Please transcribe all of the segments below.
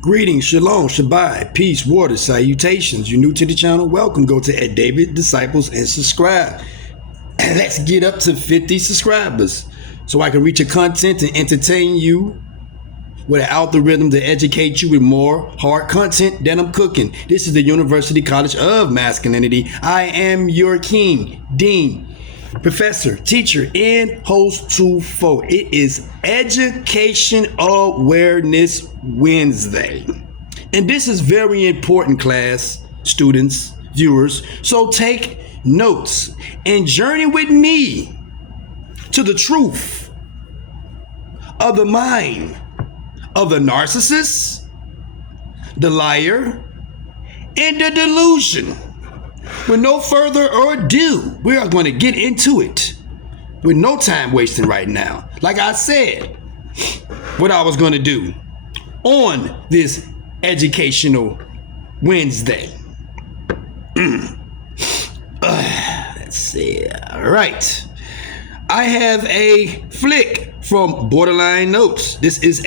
Greetings, shalom, shabbai, peace, water, salutations. You're new to the channel, welcome. Go to Ed David Disciples and subscribe. And let's get up to 50 subscribers so I can reach your content and entertain you with an algorithm to educate you with more hard content that I'm cooking. This is the University College of Masculinity. I am your king, dean, professor, teacher, and host to foe. It is Education Awareness Wednesday. And this is very important, class, students, viewers. So take notes and journey with me to the truth of the mind of the narcissist, the liar, and the delusion. With no further ado, we are going to get into it with no time wasting right now. Like I said, what I was going to do on this Educational Wednesday. Let's see. All right. I have a flick from Borderline Notes. This is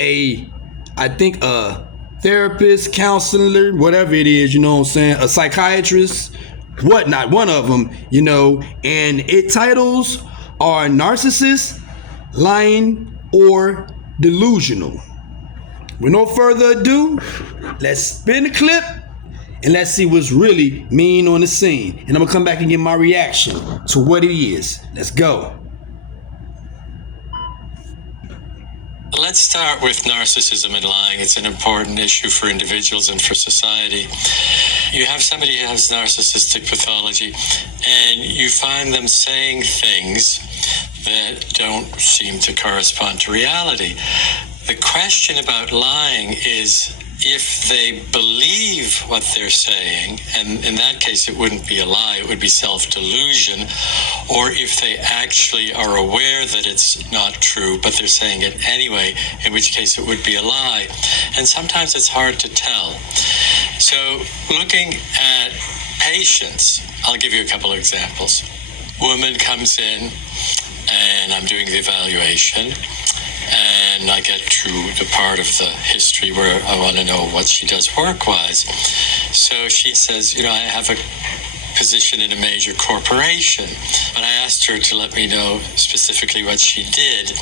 I think a therapist, counselor, whatever it is, you know what I'm saying, a psychiatrist, whatnot, one of them, and it titles are Narcissist, Lying, or Delusional. With no further ado, let's spin the clip and let's see what's really mean on the scene. And I'm gonna come back and give my reaction to what it is. Let's go. Let's start with narcissism and lying. It's an important issue for individuals and for society. You have somebody who has narcissistic pathology, and you find them saying things that don't seem to correspond to reality. The question about lying is if they believe what they're saying, and in that case it wouldn't be a lie, it would be self-delusion, or if they actually are aware that it's not true, but they're saying it anyway, in which case it would be a lie. And sometimes it's hard to tell. So looking at patients, I'll give you a couple of examples. Woman comes in and I'm doing the evaluation, and I get to the part of the history where I want to know what she does work-wise. So she says, I have a position in a major corporation. But I asked her to let me know specifically what she did.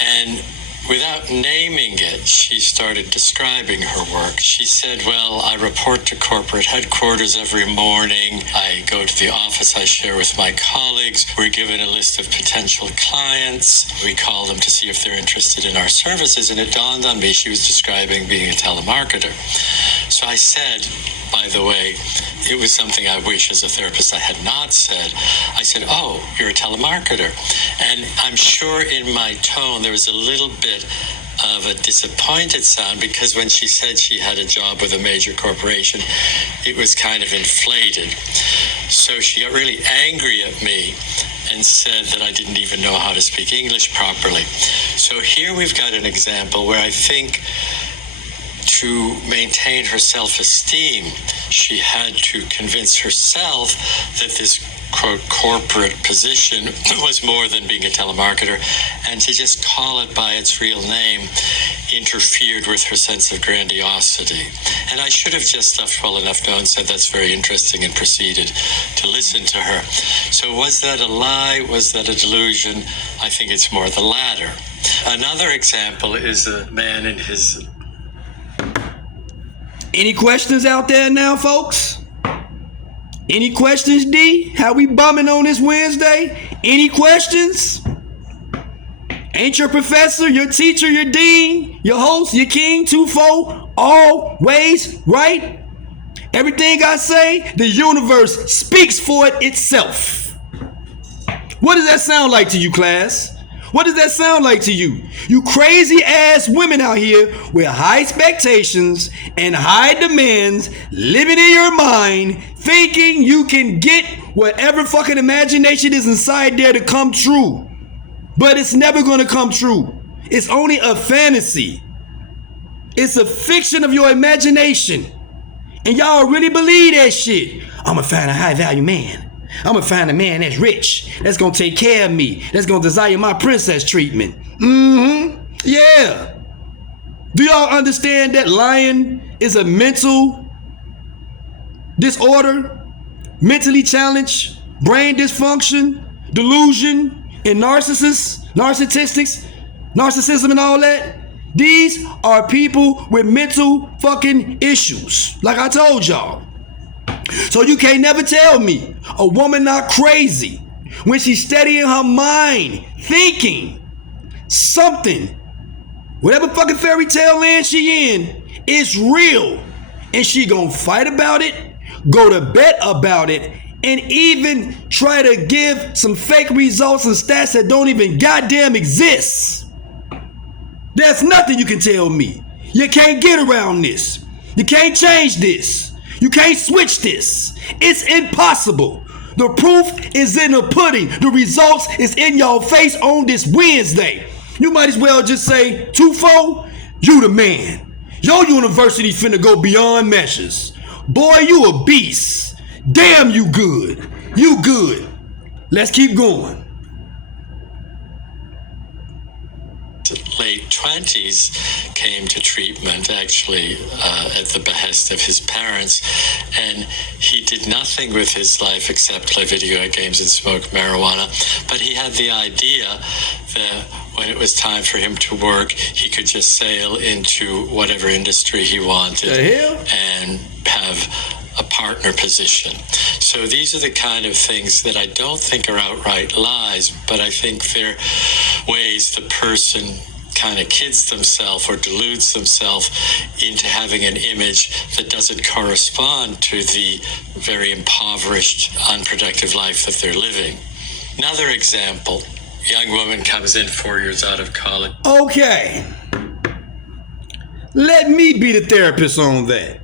And without naming it, she started describing her work. She said, well, I report to corporate headquarters every morning. I go to the office, I share with my colleagues. We're given a list of potential clients. We call them to see if they're interested in our services. And it dawned on me she was describing being a telemarketer. So I said, by the way, it was something I wish as a therapist I had not said. I said, oh, you're a telemarketer. And I'm sure in my tone there was a little bit of a disappointed sound, because when she said she had a job with a major corporation, it was kind of inflated. So she got really angry at me and said that I didn't even know how to speak English properly. So here we've got an example where I think to maintain her self-esteem, she had to convince herself that this, quote, corporate position was more than being a telemarketer, and to just call it by its real name interfered with her sense of grandiosity. And I should have just left well enough known, said that's very interesting, and proceeded to listen to her. So was that a lie? Was that a delusion? I think it's more the latter. Another example is a man in his... Any questions out there now, folks? Any questions, D? How we bumming on this Wednesday? Any questions? Ain't your professor, your teacher, your dean, your host, your king, two-fold, always right? Everything I say, the universe speaks for it itself. What does that sound like to you, class? What does that sound like to you? You crazy ass women out here with high expectations and high demands, living in your mind, thinking you can get whatever fucking imagination is inside there to come true. But it's never going to come true. It's only a fantasy. It's a fiction of your imagination. And y'all really believe that shit. I'm going to find a high value man. I'm gonna find a man that's rich, that's gonna take care of me, that's gonna desire my princess treatment. Yeah. Do y'all understand that lying is a mental disorder, mentally challenged, brain dysfunction, delusion, and narcissism and all that? These are people with mental fucking issues, like I told y'all. So you can't never tell me a woman not crazy when she's steady in her mind, thinking something, whatever fucking fairy tale land she in, is real. And she gonna fight about it, go to bet about it, and even try to give some fake results and stats that don't even goddamn exist. There's nothing you can tell me. You can't get around this. You can't change this. You can't switch this. It's impossible. The proof is in the pudding. The results is in your face on this Wednesday. You might as well just say, Tufo, you the man. Your university finna go beyond measures. Boy, you a beast. Damn, you good. You good. Let's keep going. Late 20s came to treatment actually at the behest of his parents, and he did nothing with his life except play video games and smoke marijuana. But he had the idea that when it was time for him to work, he could just sail into whatever industry he wanted and have a partner position. So these are the kind of things that I don't think are outright lies, but I think they're ways the person kind of kids themselves or deludes themselves into having an image that doesn't correspond to the very impoverished, unproductive life that they're living. Another example, a young woman comes in 4 years out of college. Okay. Let me be the therapist on that.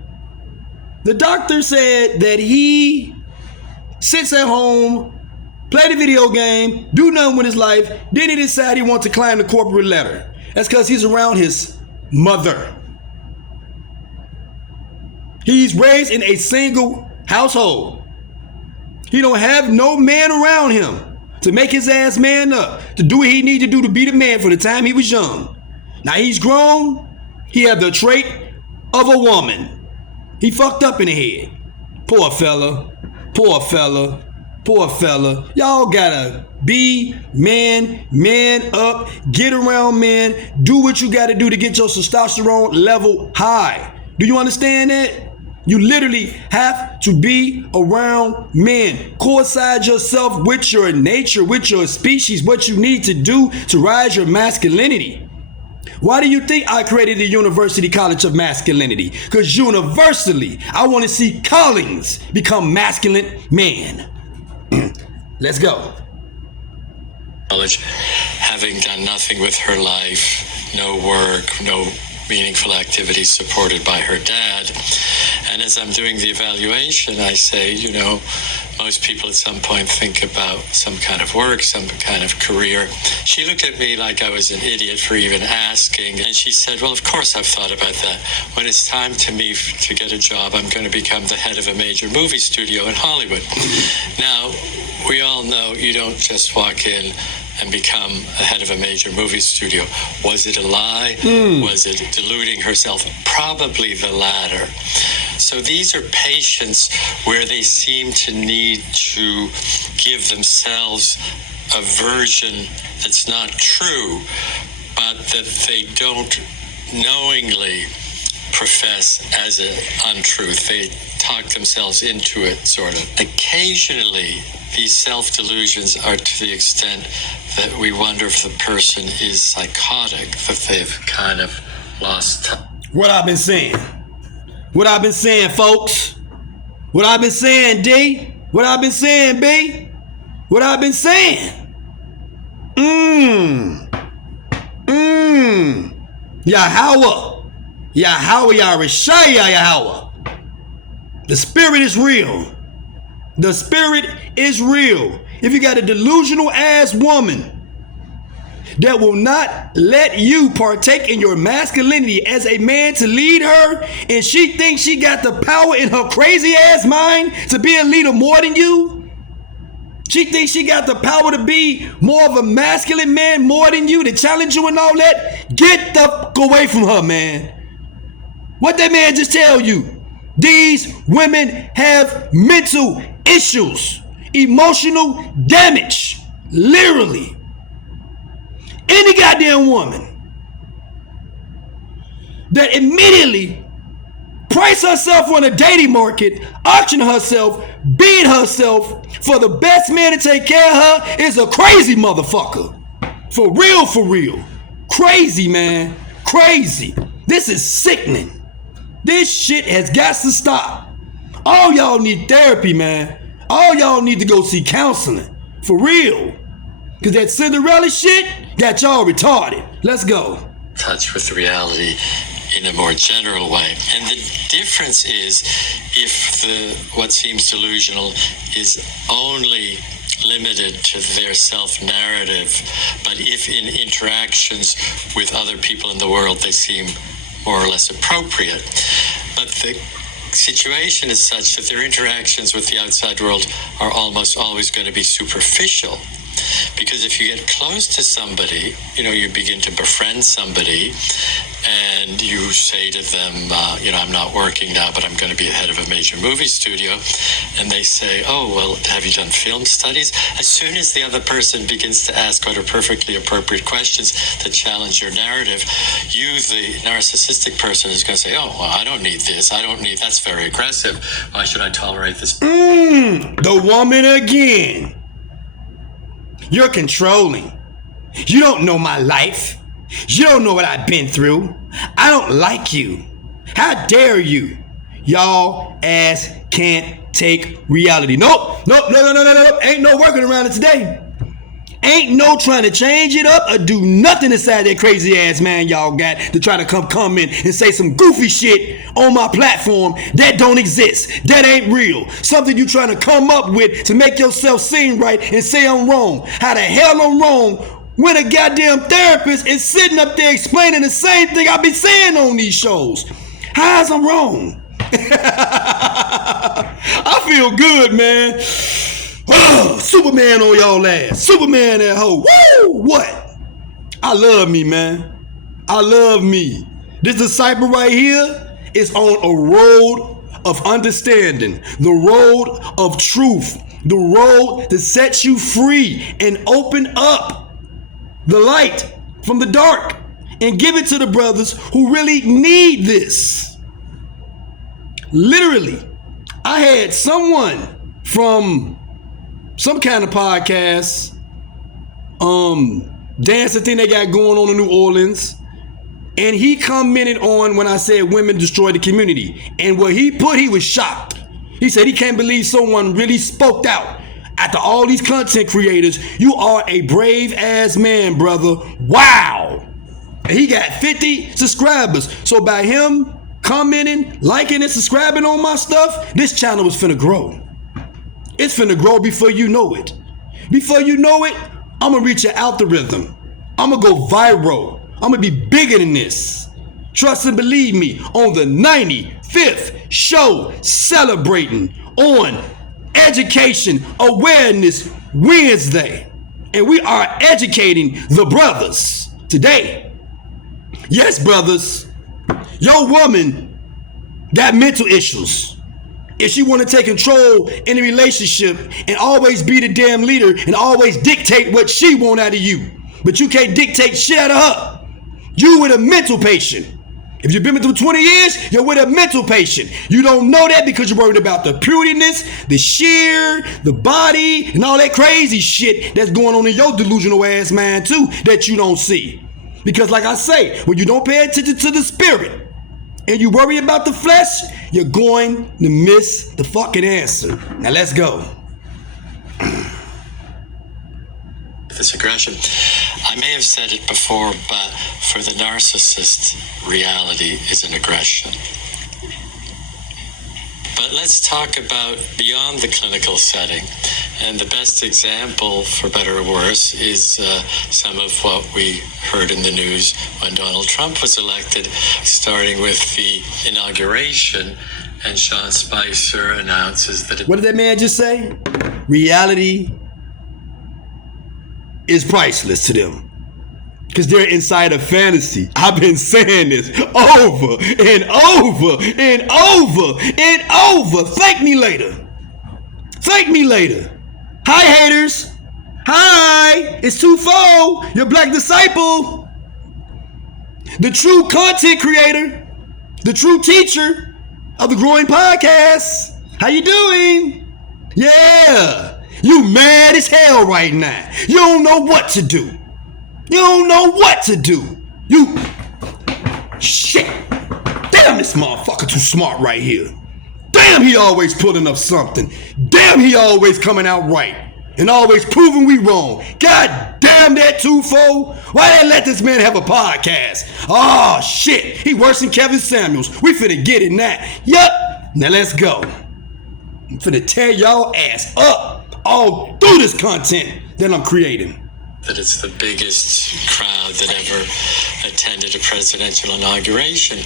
The doctor said that he sits at home, play the video game, do nothing with his life, then he decide he wants to climb the corporate ladder. That's because he's around his mother. He's raised in a single household. He don't have no man around him to make his ass man up, to do what he need to do to be the man for the time he was young. Now he's grown, he have the trait of a woman. He fucked up in the head. Poor fella, poor fella, poor fella. Y'all gotta be man up, get around men, do what you gotta do to get your testosterone level high. Do you understand that? You literally have to be around men. Coincide yourself with your nature, with your species, what you need to do to rise your masculinity. Why do you think I created the University College of Masculinity? Because universally, I want to see Collins become masculine man. Let's go. College, having done nothing with her life, no work, no meaningful activities supported by her dad. And as I'm doing the evaluation, I say, you know, most people at some point think about some kind of work, some kind of career. She looked at me like I was an idiot for even asking. And she said, well, of course I've thought about that. When it's time to me to get a job, I'm going to become the head of a major movie studio in Hollywood. Now, we all know you don't just walk in and become a head of a major movie studio. Was it a lie? Was it deluding herself? Probably the latter. So these are patients where they seem to need to give themselves a version that's not true, but that they don't knowingly profess as an untruth. They talk themselves into it, sort of. Occasionally, these self-delusions are to the extent that we wonder if the person is psychotic, that they've kind of lost touch. What I've been saying, folks. What I've been saying, D. What I've been saying, B. What I've been saying. Yahweh, Yarishaya Yahweh. The spirit is real. The spirit is real. If you got a delusional ass woman that will not let you partake in your masculinity as a man to lead her, and she thinks she got the power in her crazy ass mind to be a leader more than you, She thinks she got the power to be more of a masculine man, more than you, to challenge you and all that. Get the fuck away from her, man. What that man just tell you? These women have mental issues, emotional damage, literally. Any goddamn woman that immediately price herself on a dating market, auction herself, being herself for the best man to take care of her is a crazy motherfucker. For real, for real. Crazy, man. Crazy. This is sickening. This shit has got to stop. All y'all need therapy, man. All y'all need to go see counseling. For real. Because that Cinderella shit got y'all retarded. Let's go. Touch with reality in a more general way. And the difference is if what seems delusional is only limited to their self-narrative, but if in interactions with other people in the world they seem more or less appropriate. But the situation is such that their interactions with the outside world are almost always going to be superficial. Because if you get close to somebody, you begin to befriend somebody, and you say to them, I'm not working now, but I'm going to be the head of a major movie studio. And they say, oh, well, have you done film studies? As soon as the other person begins to ask what are perfectly appropriate questions that challenge your narrative, you, the narcissistic person, is going to say, oh, well, I don't need this. That's very aggressive. Why should I tolerate this? The woman again. You're controlling. You don't know my life. You don't know what I've been through. I don't like you. How dare you? Y'all ass can't take reality. Nope. Ain't no working around it today. Ain't no trying to change it up or do nothing inside that crazy ass man y'all got to try to come in and say some goofy shit on my platform that don't exist. That ain't real. Something you trying to come up with to make yourself seem right and say I'm wrong. How the hell I'm wrong when a goddamn therapist is sitting up there explaining the same thing I've been saying on these shows? How's I'm wrong? I feel good, man. Oh, Superman on y'all ass. Superman that hoe. Woo! What? I love me, man. I love me. This disciple right here is on a road of understanding, the road of truth, the road that sets you free and open up the light from the dark and give it to the brothers who really need this. Literally, I had someone from some kind of podcast, dancing thing they got going on in New Orleans, and he commented on when I said women destroy the community, and what he put, he was shocked. He said he can't believe someone really spoke out after all these content creators. You are a brave ass man, brother. Wow. And he got 50 subscribers. So by him commenting, liking, and subscribing on my stuff, this channel was finna grow. It's finna grow before you know it. Before you know it, I'm gonna reach an algorithm. I'm gonna go viral. I'm gonna be bigger than this. Trust and believe me, on the 95th show celebrating on Education Awareness Wednesday. And we are educating the brothers today. Yes, brothers, your woman got mental issues. If she want to take control in a relationship and always be the damn leader and always dictate what she want out of you, but you can't dictate shit out of her, you with a mental patient. If you've been with them 20 years, you're with a mental patient. You don't know that because you're worried about the purityness, the sheer, the body, and all that crazy shit that's going on in your delusional ass mind too that you don't see. Because like I say, when you don't pay attention to the spirit and you worry about the flesh, you're going to miss the fucking answer. Now let's go. This aggression. I may have said it before, but for the narcissist, reality is an aggression. But let's talk about beyond the clinical setting. And the best example, for better or worse, is some of what we heard in the news when Donald Trump was elected, starting with the inauguration. And Sean Spicer announces that... What did that man just say? Reality is priceless to them. Because they're inside a fantasy. I've been saying this over and over and over and over. Thank me later. Thank me later. Hi, haters. Hi, it's 2-4, your black disciple. The true content creator. The true teacher of the growing podcast. How you doing? Yeah. You mad as hell right now. You don't know what to do. You don't know what to do. You... Shit. Damn, this motherfucker too smart right here. Damn, he always pulling up something. Damn, he always coming out right. And always proving we wrong. God damn that 2-4. Why they let this man have a podcast? Oh, shit. He worse than Kevin Samuels. We finna get it now. Yup. Now let's go. I'm finna tear y'all ass up all through this content that I'm creating. That it's the biggest crowd that ever attended a presidential inauguration.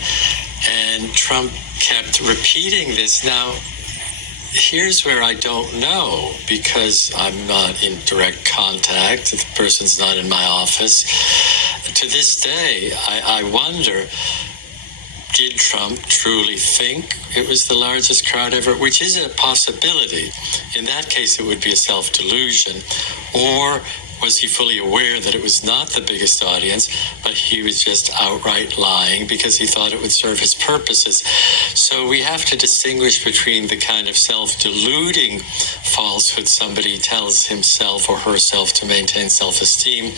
And Trump kept repeating this. Now, here's where I don't know, because I'm not in direct contact. The person's not in my office. To this day, I wonder, did Trump truly think it was the largest crowd ever? Which is a possibility. In that case, it would be a self-delusion. Or was he fully aware that it was not the biggest audience, but he was just outright lying because he thought it would serve his purposes? So we have to distinguish between the kind of self-deluding falsehood somebody tells himself or herself to maintain self-esteem,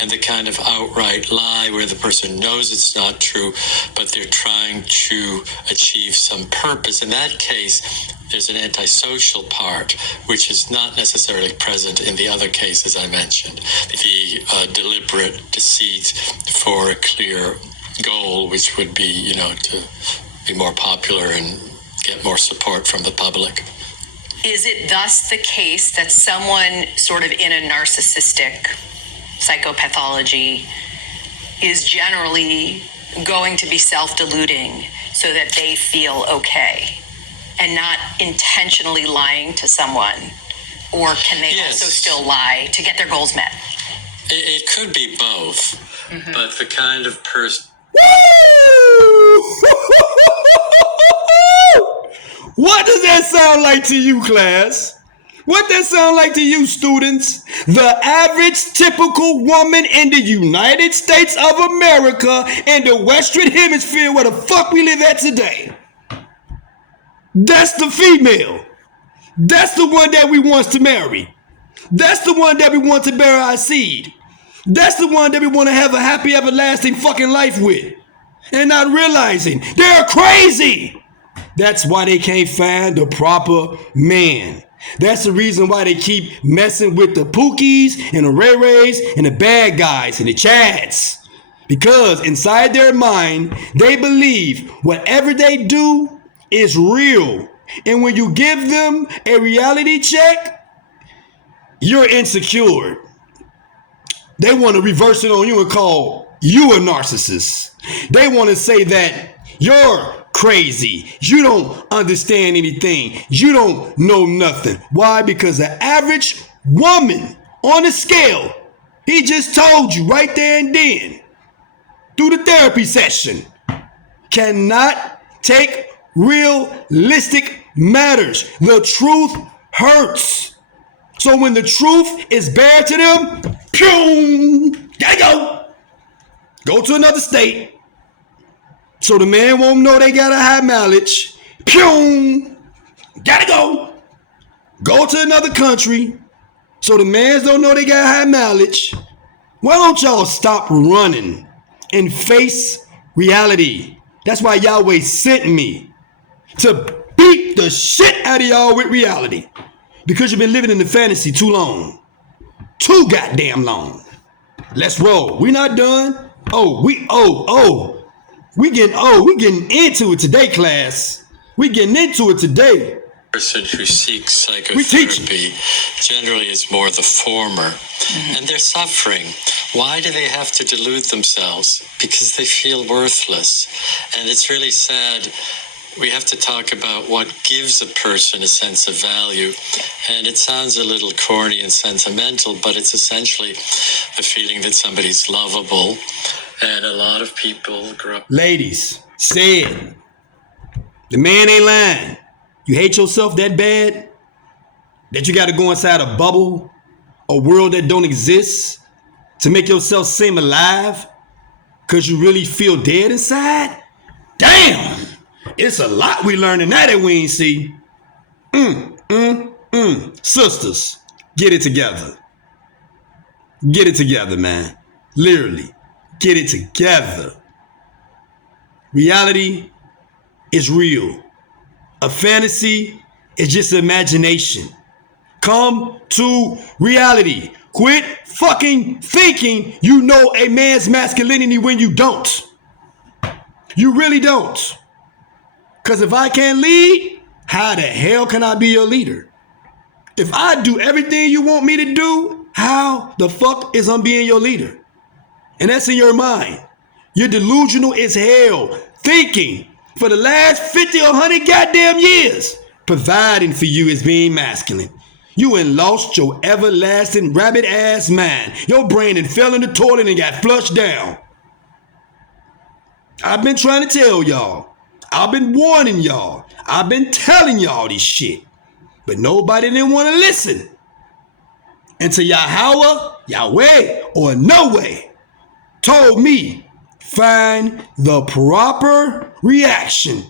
and the kind of outright lie where the person knows it's not true, but they're trying to achieve some purpose. In that case, there's an antisocial part, which is not necessarily present in the other cases I mentioned. The deliberate deceit for a clear goal, which would be, to be more popular and get more support from the public. Is it thus the case that someone sort of in a narcissistic psychopathology is generally going to be self-deluding so that they feel okay and not intentionally lying to someone? Or can they also still lie to get their goals met? It could be both, but the kind of person... What does that sound like to you, class? What that sound like to you, students? The average typical woman in the United States of America and the Western Hemisphere, where the fuck we live at today. That's the female. That's the one that we want to marry. That's the one that we want to bear our seed. That's the one that we want to have a happy, everlasting fucking life with. And not realizing they're crazy. That's why they can't find the proper man. That's the reason why they keep messing with the Pookies and the Ray Rays and the bad guys and the Chads. Because inside their mind, they believe whatever they do is real. And when you give them a reality check, you're insecure. They want to reverse it on you and call you a narcissist. They want to say that you're crazy. You don't understand anything. You don't know nothing. Why? Because the average woman on the scale, he just told you right there and then, through the therapy session, cannot take realistic matters. The truth hurts. So when the truth is bare to them, pew, gotta go. Go to another state. So the man won't know they got a high mileage. Pew, gotta go. Go to another country. So the mans don't know they got high mileage. Why don't y'all stop running and face reality? That's why Yahweh sent me to beat the shit out of y'all with reality. Because you've been living in the fantasy too long. Too goddamn long. Let's roll. We not done. We getting into it today, class. We getting into it today. Person who seeks psychotherapy generally is more the former, and they're suffering. Why do they have to delude themselves? Because they feel worthless. And it's really sad we have to talk about what gives a person a sense of value. And it sounds a little corny and sentimental, but it's essentially the feeling that somebody's lovable. And a lot of people grow up. Ladies, say it. The man ain't lying. You hate yourself that bad that you got to go inside a bubble, a world that don't exist, to make yourself seem alive because you really feel dead inside? Damn! It's a lot we learning now that we ain't see. Sisters, get it together. Get it together, man. Literally, get it together. Reality is real. A fantasy is just imagination. Come to reality. Quit fucking thinking you know a man's masculinity when you don't. You really don't. Because if I can't lead, how the hell can I be your leader? If I do everything you want me to do, how the fuck is I being your leader? And that's in your mind. You're delusional as hell, thinking for the last 50 or 100 goddamn years, providing for you as being masculine. You ain't lost your everlasting rabbit ass mind. Your brain and fell in the toilet and got flushed down. I've been trying to tell y'all. I've been warning y'all. I've been telling y'all this shit. But nobody didn't want to listen. Until Yahweh, Yahweh, or no way told me, find the proper reaction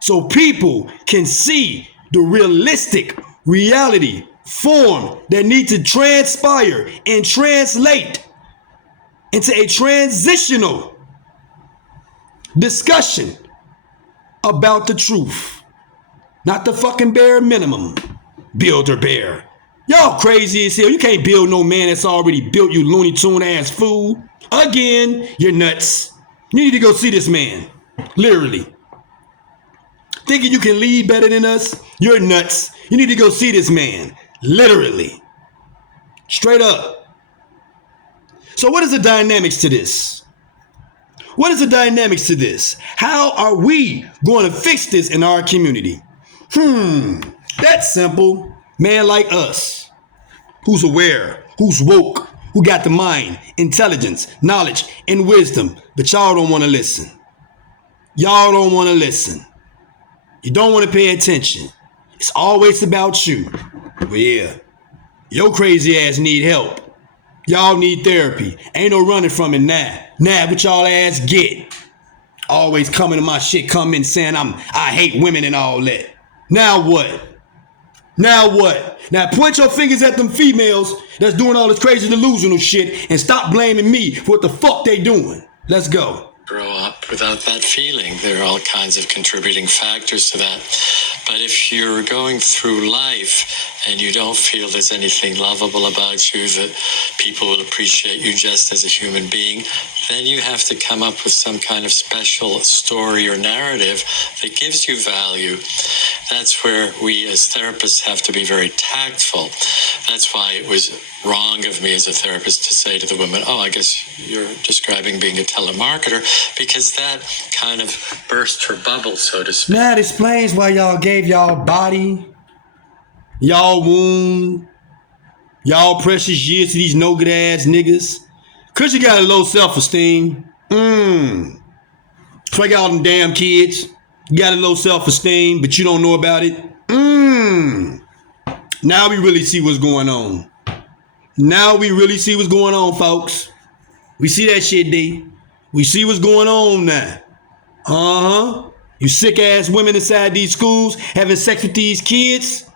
so people can see the realistic reality form that need to transpire and translate into a transitional discussion about the truth, not the fucking bare minimum. Builder bear. Y'all crazy as hell. You can't build no man that's already built, you Looney Tune ass fool. Again, you're nuts. You need to go see this man. Literally. Thinking you can lead better than us? You're nuts. You need to go see this man. Literally. Straight up. So what is the dynamics to this? What is the dynamics to this? How are we going to fix this in our community? That's simple. Man like us, who's aware, who's woke, who got the mind, intelligence, knowledge, and wisdom, but y'all don't want to listen. Y'all don't want to listen. You don't want to pay attention. It's always about you. Well, yeah, your crazy ass need help. Y'all need therapy. Ain't no running from it now. Now what y'all ass get? Always coming to my shit, coming saying I hate women and all that. Now what? Now what? Now point your fingers at them females that's doing all this crazy delusional shit and stop blaming me for what the fuck they doing. Let's go. Grow up without that feeling. There are all kinds of contributing factors to that. But if you're going through life and you don't feel there's anything lovable about you, that people will appreciate you just as a human being, then you have to come up with some kind of special story or narrative that gives you value. That's where we as therapists have to be very tactful. That's why it was wrong of me as a therapist to say to the woman, oh, I guess you're describing being a telemarketer, because that kind of burst her bubble, so to speak. Now it explains why y'all gave y'all body, y'all womb, y'all precious years to these no good ass niggas. Cause you got a low self-esteem. That's why you got all them damn kids. You got a low self-esteem, but you don't know about it. Now we really see what's going on. Now we really see what's going on, folks. We see that shit, D. We see what's going on now. You sick ass women inside these schools having sex with these kids,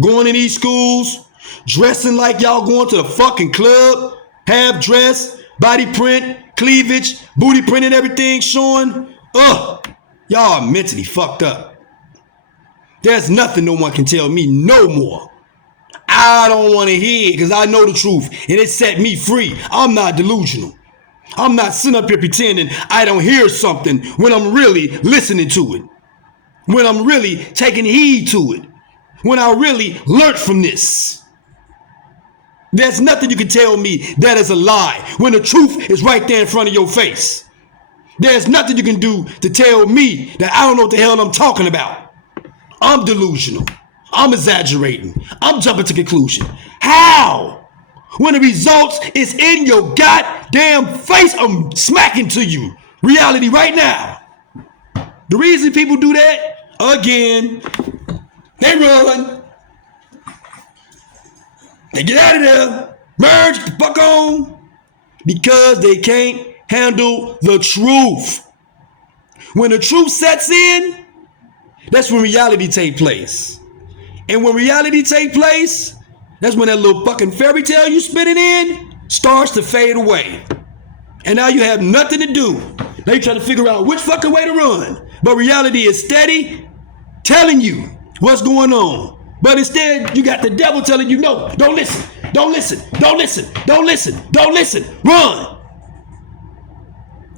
going in these schools, dressing like y'all going to the fucking club, half dress, body print, cleavage, booty print and everything showing. Y'all are mentally fucked up. There's nothing no one can tell me no more. I don't want to hear it because I know the truth and it set me free. I'm not delusional. I'm not sitting up here pretending I don't hear something when I'm really listening to it. When I'm really taking heed to it. When I really learned from this. There's nothing you can tell me that is a lie when the truth is right there in front of your face. There's nothing you can do to tell me that I don't know what the hell I'm talking about. I'm delusional. I'm exaggerating. I'm jumping to conclusion. How? When the results is in your goddamn face, I'm smacking to you. Reality right now. The reason people do that, again, they run. They get out of there. Merge the fuck on. Because they can't handle the truth. When the truth sets in, that's when reality take place. And when reality take place, that's when that little fucking fairy tale you spinning in starts to fade away. And now you have nothing to do. Now you're trying to figure out which fucking way to run. But reality is steady telling you what's going on. But instead, you got the devil telling you, no, don't listen, don't listen, don't listen, don't listen, don't listen, run.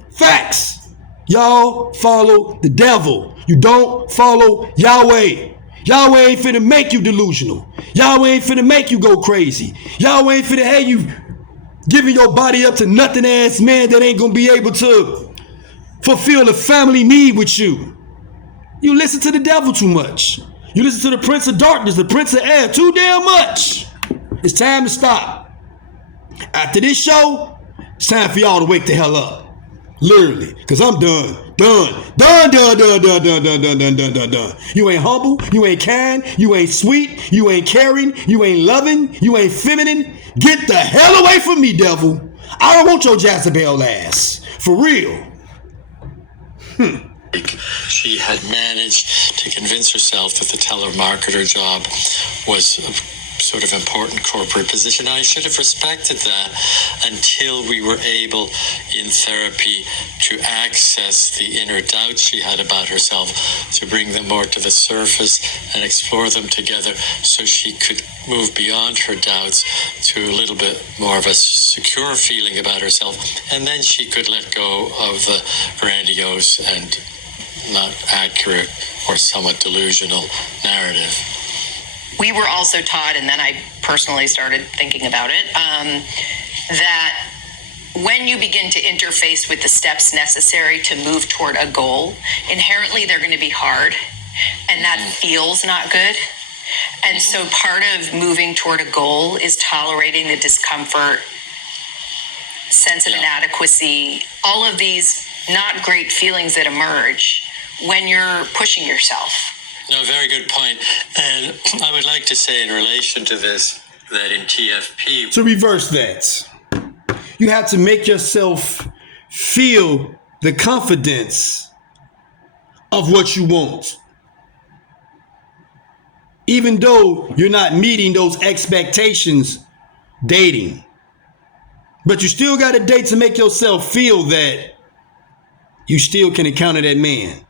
Facts. Y'all follow the devil. You don't follow Yahweh. Yahweh ain't finna make you delusional. Yahweh ain't finna make you go crazy. Yahweh ain't finna have you giving your body up to nothing ass man that ain't gonna be able to fulfill the family need with you. You listen to the devil too much. You listen to the prince of darkness, the prince of air too damn much. It's time to stop. After this show, it's time for y'all to wake the hell up. Literally, because I'm done. Done. You ain't humble, you ain't kind, you ain't sweet, you ain't caring, you ain't loving, you ain't feminine. Get the hell away from me, devil. I don't want your Jezebel ass. For real. She had managed to convince herself that the telemarketer job was a sort of important corporate position. I should have respected that until we were able in therapy to access the inner doubts she had about herself, to bring them more to the surface and explore them together so she could move beyond her doubts to a little bit more of a secure feeling about herself. And then she could let go of the grandiose and not accurate or somewhat delusional narrative. We were also taught, and then I personally started thinking about it, that when you begin to interface with the steps necessary to move toward a goal, inherently they're going to be hard, and that feels not good. And so part of moving toward a goal is tolerating the discomfort, sense of inadequacy, all of these not great feelings that emerge when you're pushing yourself. No, very good point. And I would like to say in relation to this, that in TFP... To reverse that, you have to make yourself feel the confidence of what you want. Even though you're not meeting those expectations dating. But you still got to date to make yourself feel that you still can encounter that man.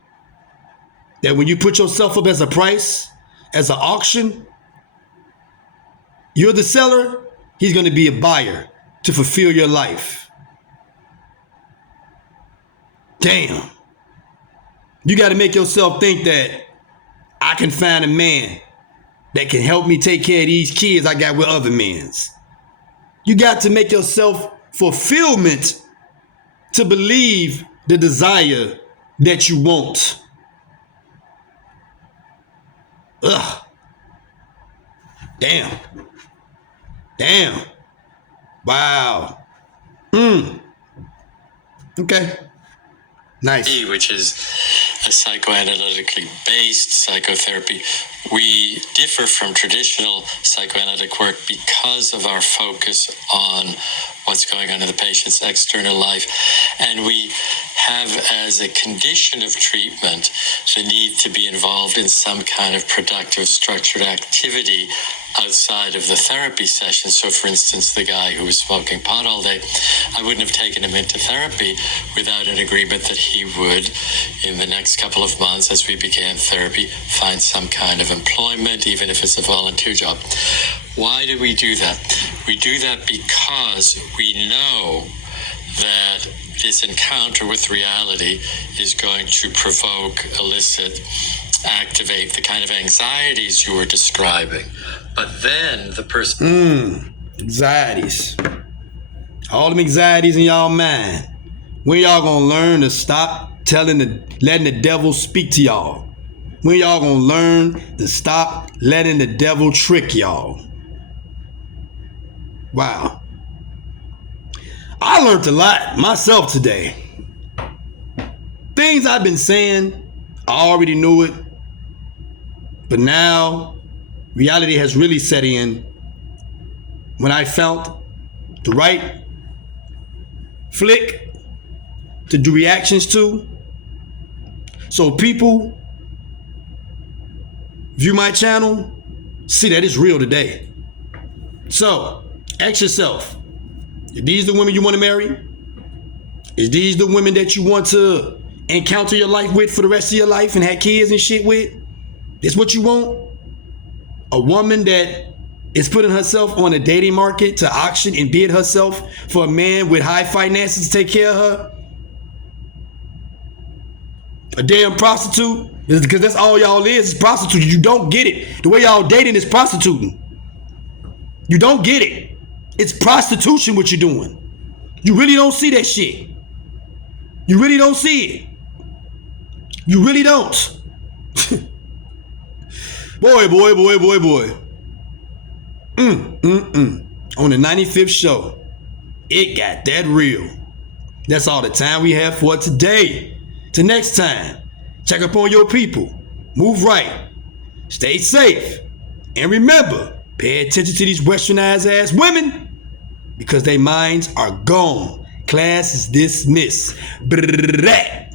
That when you put yourself up as a price, as an auction, you're the seller, he's going to be a buyer to fulfill your life. Damn. You got to make yourself think that I can find a man that can help me take care of these kids I got with other men's. You got to make yourself fulfillment to believe the desire that you want. Ugh. Damn. Wow. Okay. Nice. Which is a psychoanalytically based psychotherapy. We differ from traditional psychoanalytic work because of our focus on what's going on in the patient's external life. And we have as a condition of treatment the need to be involved in some kind of productive, structured activity outside of the therapy session. So, for instance, the guy who was smoking pot all day, I wouldn't have taken him into therapy without an agreement that he would, in the next couple of months as we began therapy, find some kind of employment, even if it's a volunteer job. Why do we do that? We do that because we know that this encounter with reality is going to provoke, elicit, activate the kind of anxieties you were describing. But then the person... Anxieties. All them anxieties in y'all mind. When y'all gonna learn to stop letting the devil speak to y'all? When y'all gonna learn to stop letting the devil trick y'all? Wow. I learned a lot myself today. Things I've been saying, I already knew it. But now, reality has really set in when I found the right flick to do reactions to. So people view my channel, see that it's real today. So, ask yourself, are these the women you want to marry? Is these the women that you want to encounter your life with for the rest of your life and have kids and shit with? This what you want? A woman that is putting herself on a dating market to auction and bid herself for a man with high finances to take care of her? A damn prostitute? Because that's all y'all is prostitutes. You don't get it. The way y'all dating is prostituting. You don't get it. It's prostitution what you're doing. You really don't see that shit. You really don't see it. You really don't. Boy. On the 95th show, it got that real. That's all the time we have for today. Till next time, check up on your people. Move right. Stay safe. And remember, pay attention to these westernized ass women because their minds are gone. Class is dismissed. Brrrr.